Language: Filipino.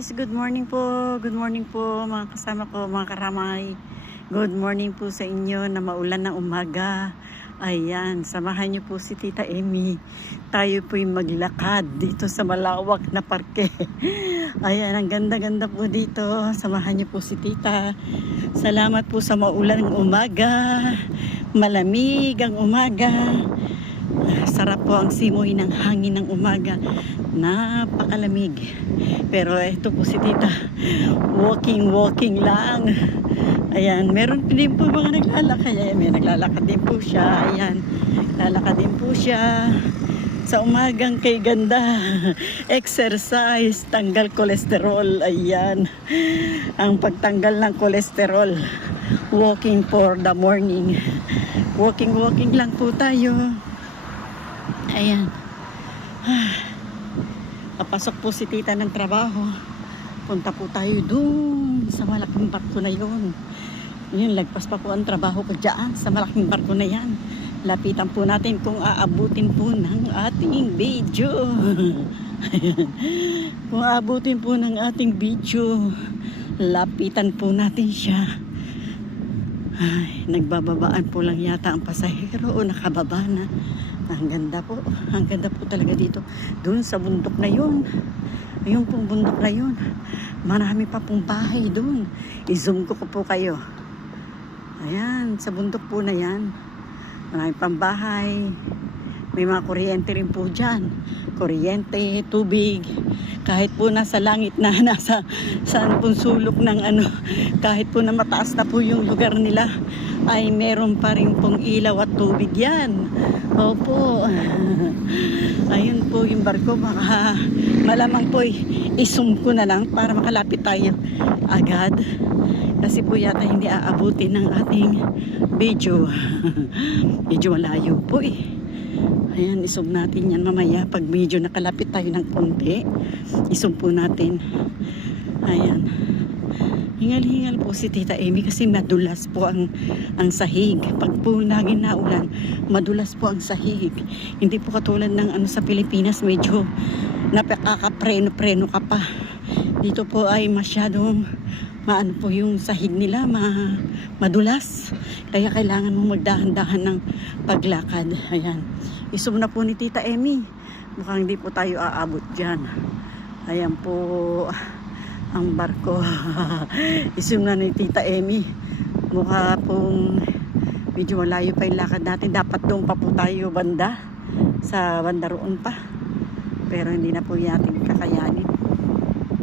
guys, good morning po. Good morning po mga kasama ko, mga karamay. Good morning po sa inyo na maulan na umaga. Ayan, samahan niyo po si Tita Amy. Tayo po'y maglakad dito sa malawak na parke. Ayan, ang ganda-ganda po dito. Samahan niyo po si Tita. Salamat po sa maulan ng umaga. Malamig ang umaga. Sarap po ang simoy ng hangin ng umaga. Napakalamig. Pero ito po si Tita. Walking lang. Ayan, meron din po mga naglalakad. Ayan, may naglalakad din po siya. Ayan, lalakad din po siya. Sa umagang kay ganda. Exercise, tanggal kolesterol. Ayan, ang pagtanggal ng kolesterol. Walking for the morning. Walking lang po tayo. Ayan. Papasok po si Tita ng trabaho. Punta po tayo doon sa malaking barko na yun. Yun, lagpas pa po ang trabaho ko dyan sa malaking barko na yan. Lapitan po natin kung aabutin po ng ating video. Kung aabutin po ng ating video, lapitan po natin siya. Ay, nagbababaan po lang yata ang pasahero o nakababa na. Ang ganda po talaga dito. Doon sa bundok na yun. Yung pong bundok na yun. Marami pa pong bahay doon. I-zoom ko po kayo. Ayan, sa bundok po na yan. Marami pang bahay. May mga kuryente rin po dyan. Kuryente, tubig. Kahit po nasa langit na, nasa saan pong sulok ng ano, kahit po na mataas na po yung lugar nila, ay meron pa rin pong ilaw at tubig yan. Opo. Ayun po yung barko. Malamang po isum ko na lang para makalapit tayo agad. Kasi po yata hindi aabutin ng ating video. Medyo malayo po eh. Ayan, isum natin yan mamaya. Pag medyo nakalapit tayo ng konti, isum po natin. Ayan. Hingal-hingal po si Tita Amy kasi madulas po ang sahig. Pag po laging naulan, madulas po ang sahig. Hindi po katulad ng ano sa Pilipinas, medyo napakakapreno-preno ka pa. Dito po ay masyadong maano po yung sahig nila, madulas. Kaya kailangan mo magdahan-dahan ng paglakad. Ayan. Isum na po ni Tita Amy. Mukhang hindi po tayo aabot dyan. Ayan po ang barko. Isum na ni Tita Amy. Mukha pong medyo malayo pa yung lakad natin. Dapat doon pa po tayo banda. Sa banda roon pa. Pero hindi na po natin kakayanin.